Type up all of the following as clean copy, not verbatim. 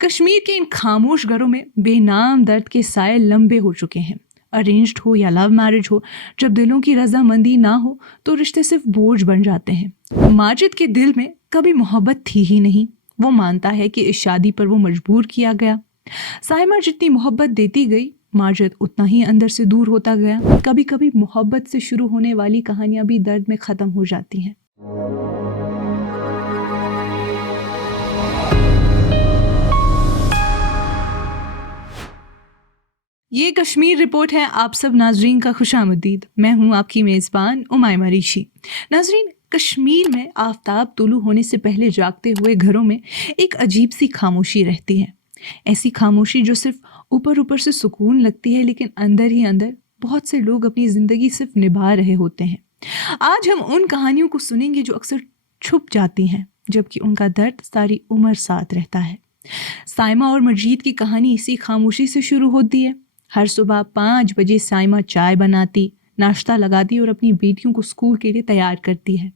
कश्मीर के इन खामोश घरों में बेनाम दर्द के साए लंबे हो चुके हैं। अरेंज्ड हो या लव मैरिज हो, जब दिलों की रजामंदी ना हो तो रिश्ते सिर्फ बोझ बन जाते हैं। माजिद के दिल में कभी मोहब्बत थी ही नहीं। वो मानता है कि इस शादी पर वो मजबूर किया गया। साइमा जितनी मोहब्बत देती गई, माजिद उतना ही अंदर से दूर होता गया। कभी कभी मोहब्बत से शुरू होने वाली कहानियां भी दर्द में ख़त्म हो जाती हैं। ये कश्मीर रिपोर्ट है। आप सब नाजरीन का खुशामदीद। मैं हूँ आपकी मेज़बान उमाइमा ऋषि। नाजरीन, कश्मीर में आफताब तुलू होने से पहले जागते हुए घरों में एक अजीब सी खामोशी रहती है। ऐसी खामोशी जो सिर्फ ऊपर ऊपर से सुकून लगती है, लेकिन अंदर ही अंदर बहुत से लोग अपनी ज़िंदगी सिर्फ निभा रहे होते हैं। आज हम उन कहानियों को सुनेंगे जो अक्सर छुप जाती हैं, जबकि उनका दर्द सारी उम्र साथ रहता है। साइमा और मजीद की कहानी इसी खामोशी से शुरू होती है। हर सुबह 5 बजे साइमा चाय बनाती, नाश्ता लगाती और अपनी बेटियों को स्कूल के लिए तैयार करती है।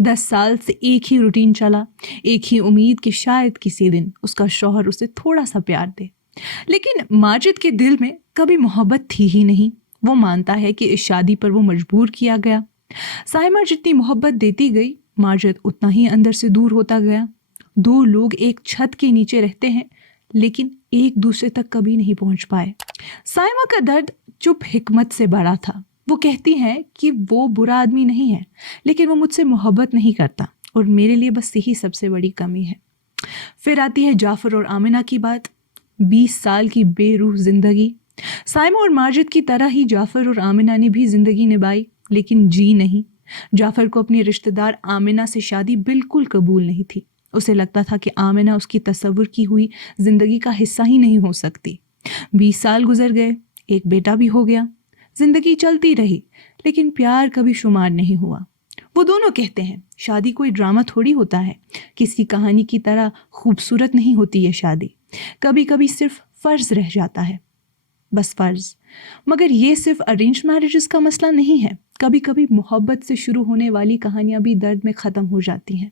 10 साल से एक ही रूटीन चला, एक ही उम्मीद कि शायद किसी दिन उसका शौहर उसे थोड़ा सा प्यार दे। लेकिन माजिद के दिल में कभी मोहब्बत थी ही नहीं। वो मानता है कि इस शादी पर वो मजबूर किया गया। साइमा जितनी मोहब्बत देती गई, माजिद उतना ही अंदर से दूर होता गया। 2 लोग एक छत के नीचे रहते हैं, लेकिन एक दूसरे तक कभी नहीं पहुंच पाए। साइमा का दर्द चुप हिकमत से भरा था। वो कहती हैं कि वो बुरा आदमी नहीं है, लेकिन वो मुझसे मोहब्बत नहीं करता और मेरे लिए बस यही सबसे बड़ी कमी है। फिर आती है जाफर और आमिना की बात। 20 साल की बेरूह जिंदगी। साइमा और माजिद की तरह ही जाफर और आमिना ने भी जिंदगी निभाई, लेकिन जी नहीं। जाफर को अपनी रिश्तेदार आमिना से शादी बिल्कुल कबूल नहीं थी। उसे लगता था कि आमिना उसकी तस्वुर की हुई जिंदगी का हिस्सा ही नहीं हो सकती। 20 साल गुजर गए, एक बेटा भी हो गया। जिंदगी चलती रही, लेकिन प्यार कभी शुमार नहीं हुआ। वो दोनों कहते हैं शादी कोई ड्रामा थोड़ी होता है, किसी कहानी की तरह खूबसूरत नहीं होती है शादी। कभी कभी सिर्फ फ़र्ज रह जाता है, बस फ़र्ज। मगर ये सिर्फ अरेंज मैरिजेस का मसला नहीं है। कभी कभी मोहब्बत से शुरू होने वाली कहानियाँ भी दर्द में ख़त्म हो जाती हैं।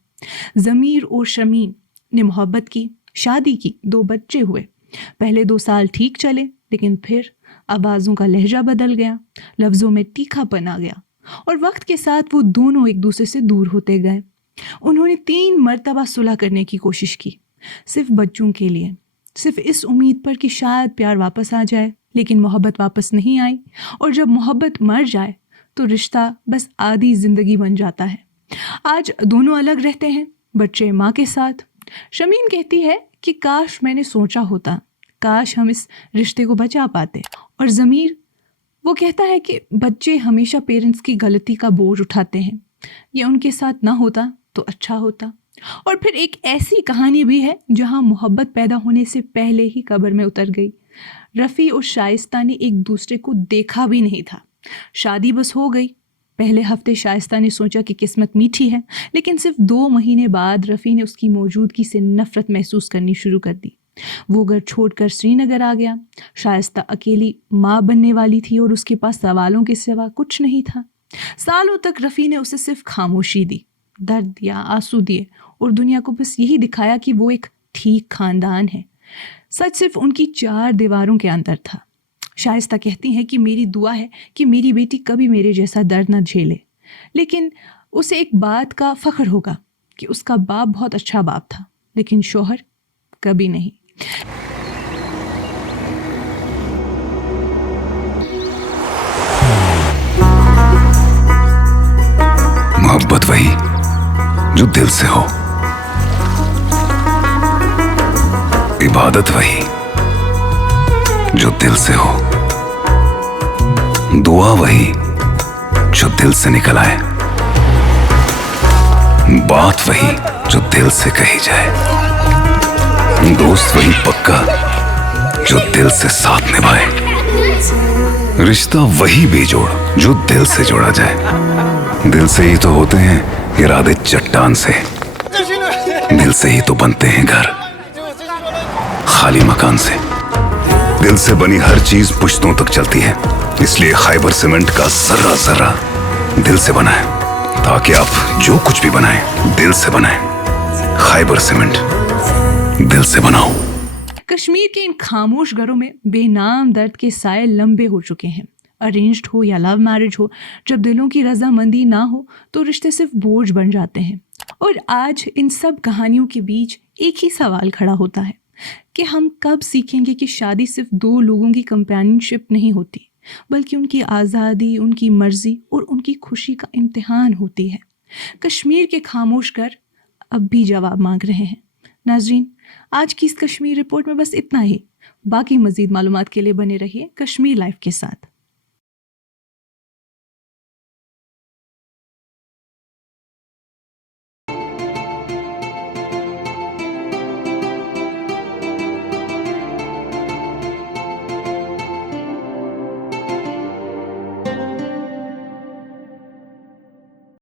ज़मीर और शमीम ने मोहब्बत की, शादी की, 2 बच्चे हुए। पहले 2 साल ठीक चले, लेकिन फिर आवाज़ों का लहजा बदल गया, लफ्ज़ों में तीखापन आ गया और वक्त के साथ वो दोनों एक दूसरे से दूर होते गए। उन्होंने 3 मरतबा सुलह करने की कोशिश की, सिर्फ बच्चों के लिए, सिर्फ इस उम्मीद पर कि शायद प्यार वापस आ जाए। लेकिन मोहब्बत वापस नहीं आई, और जब मोहब्बत मर जाए तो रिश्ता बस आधी ज़िंदगी बन जाता है। आज दोनों अलग रहते हैं, बच्चे माँ के साथ। शमीन कहती है कि काश मैंने सोचा होता, काश हम इस रिश्ते को बचा पाते। और ज़मीर, वो कहता है कि बच्चे हमेशा पेरेंट्स की गलती का बोझ उठाते हैं, ये उनके साथ ना होता तो अच्छा होता। और फिर एक ऐसी कहानी भी है जहाँ मोहब्बत पैदा होने से पहले ही कब्र में उतर गई। रफ़ी और शाइस्ता ने एक दूसरे को देखा भी नहीं था, शादी बस हो गई। पहले हफ्ते शाइस्ता ने सोचा कि किस्मत मीठी है, लेकिन सिर्फ 2 महीने बाद रफ़ी ने उसकी मौजूदगी से नफ़रत महसूस करनी शुरू कर दी। वो घर छोड़कर श्रीनगर आ गया। शाइस्ता अकेली माँ बनने वाली थी और उसके पास सवालों के सिवा कुछ नहीं था। सालों तक रफ़ी ने उसे सिर्फ खामोशी दी, दर्द दिया, आंसू दिए और दुनिया को बस यही दिखाया कि वो एक ठीक खानदान है। सच सिर्फ उनकी 4 दीवारों के अंदर था। शाइस्ता कहती हैं कि मेरी दुआ है कि मेरी बेटी कभी मेरे जैसा दर्द न झेले, लेकिन उसे एक बात का फ़ख्र होगा कि उसका बाप बहुत अच्छा बाप था, लेकिन शौहर कभी नहीं। मोहब्बत वही जो दिल से हो, इबादत वही जो दिल से हो, दुआ वही जो दिल से निकल आए, बात वही जो दिल से कही जाए, दोस्त वही पक्का जो दिल से साथ निभाए, रिश्ता वही बेजोड़ जो दिल से जोड़ा जाए। दिल से ही तो होते हैं इरादे चट्टान से, दिल से ही तो बनते हैं घर खाली मकान से। दिल से बनी हर चीज पुश्तों तक चलती है, इसलिए खैबर सीमेंट का जर्रा जर्रा दिल से बना है, ताकि आप जो कुछ भी बनाएं दिल से बनाएं। खैबर सीमेंट, दिल से बनाओ। कश्मीर के इन खामोश घरों में बेनाम दर्द के साए लंबे हो चुके हैं। अरेंज्ड हो या लव मैरिज हो, जब दिलों की रजामंदी ना हो तो रिश्ते सिर्फ बोझ बन जाते हैं। और आज इन सब कहानियों के बीच एक ही सवाल खड़ा होता है कि हम कब सीखेंगे कि शादी सिर्फ दो लोगों की कंपेनियनशिप नहीं होती, बल्कि उनकी आज़ादी, उनकी मर्जी और उनकी खुशी का इम्तिहान होती है। कश्मीर के खामोश घर अब भी जवाब मांग रहे हैं। नाजरीन, आज की इस कश्मीर रिपोर्ट में बस इतना ही। बाकी मज़ीद मालूमात के लिए बने रहिए कश्मीर लाइव के साथ।